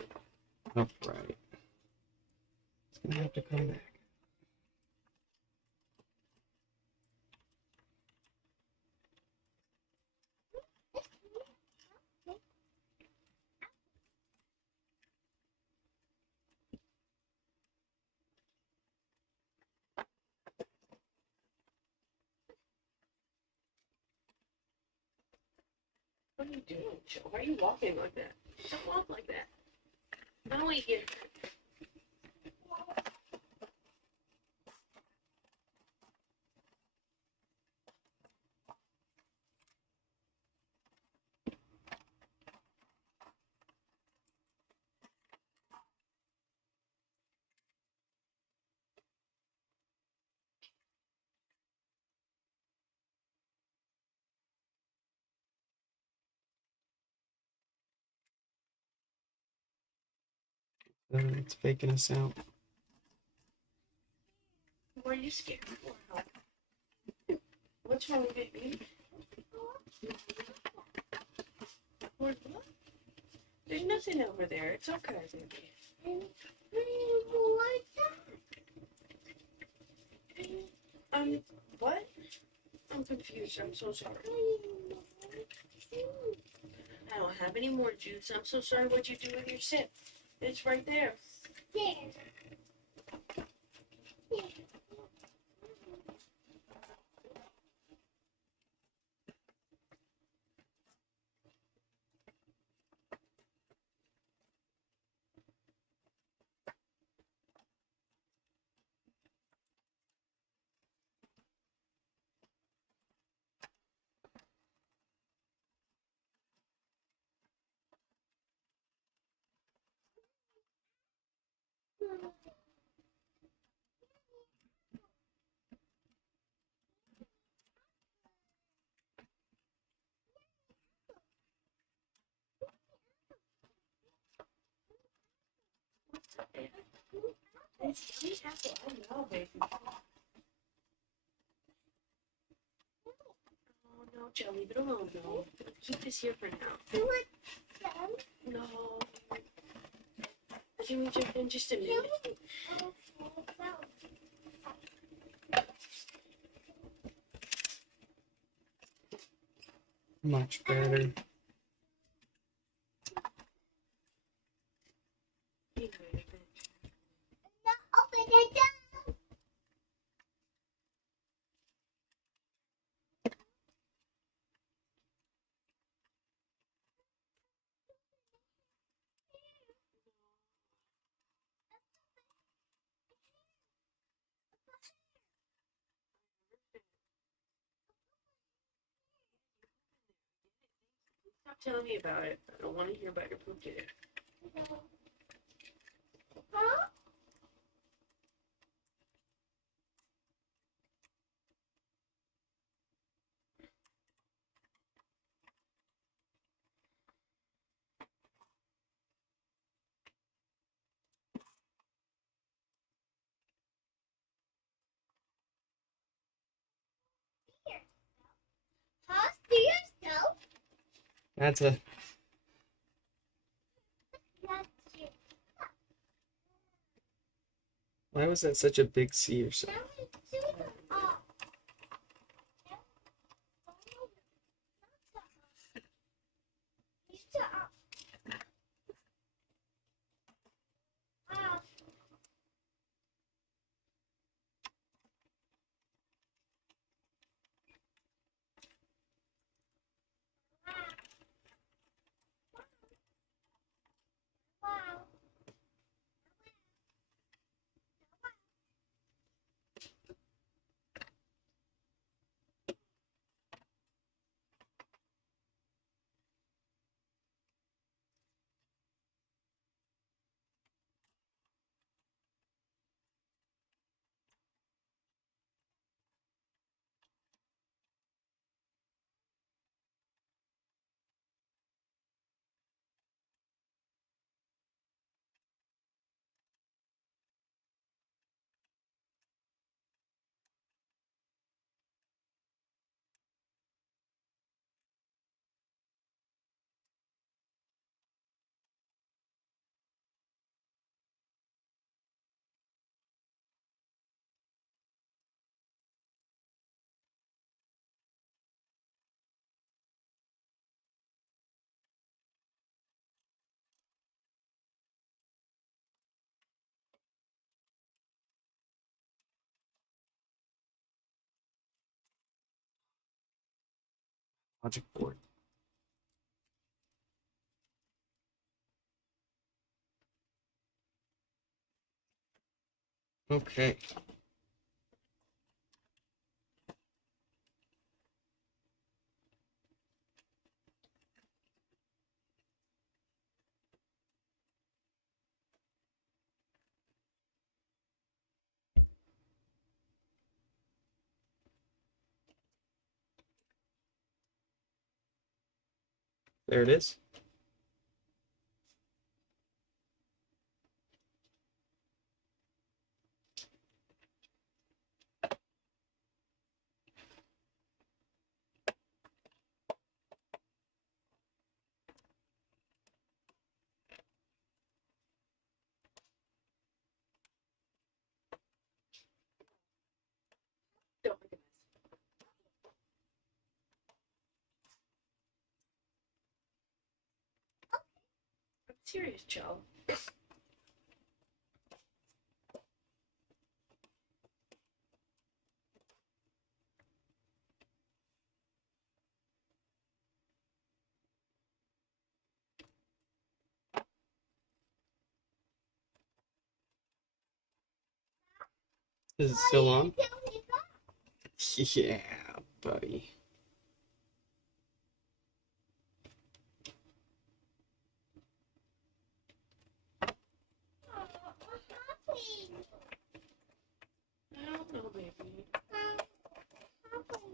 upright. It's gonna have to come back. What are you doing, Joe? Why are you walking like that? Don't walk like that. I don't want you to get hurt. It's faking us out. What are you scared for? What's wrong with it, baby? What? There's nothing over there. It's okay, baby. What? I'm confused. I'm so sorry. I don't have any more juice. I'm so sorry. What'd you do with your sip? It's right there. It's yummy apple. I know, baby. Oh no, Joe, leave it alone, though. Keep this here for now. No. Can we jump in just a minute? Much better. Stop telling me about it. I don't want to hear about your poop today. That's a. Why was that such a big C or something? Logic board. Okay. There it is. Don't make a mess. I'm serious, Joe. Is it still on? Tell me that. Yeah, buddy. Oh, what happened? I don't know, baby. What happened?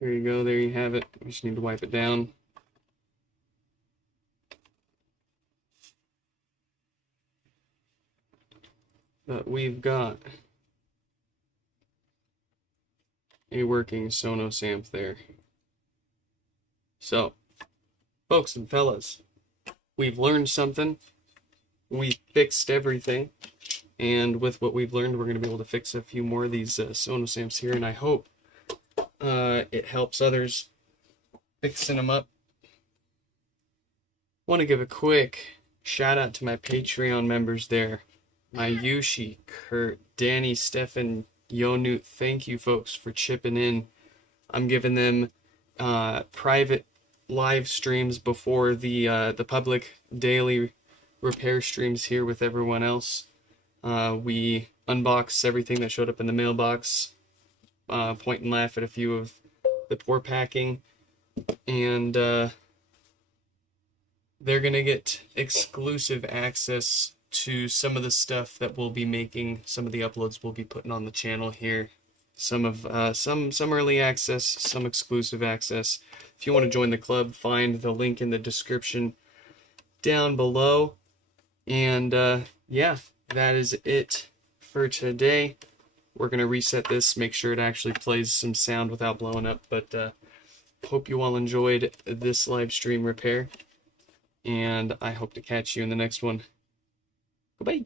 There you go. There you have it. We just need to wipe it down. But we've got a working Sonos amp there. So, folks and fellas, we've learned something. We fixed everything. And with what we've learned, we're going to be able to fix a few more of these Sonos amps here. And I hope it helps others fixing them up. Want to give a quick shout out to my Patreon members there. Mayushi, Kurt, Danny, Stefan, Yonut. Thank you folks for chipping in. I'm giving them private live streams before the public daily repair streams here with everyone else. We unbox everything that showed up in the mailbox, point and laugh at a few of the poor packing, and they're gonna get exclusive access to some of the stuff that we'll be making, some of the uploads we'll be putting on the channel here. Some early access, some exclusive access. If you want to join the club, find the link in the description down below. And yeah, that is it for today. We're gonna reset this, make sure it actually plays some sound without blowing up. But hope you all enjoyed this live stream repair, and I hope to catch you in the next one. Goodbye.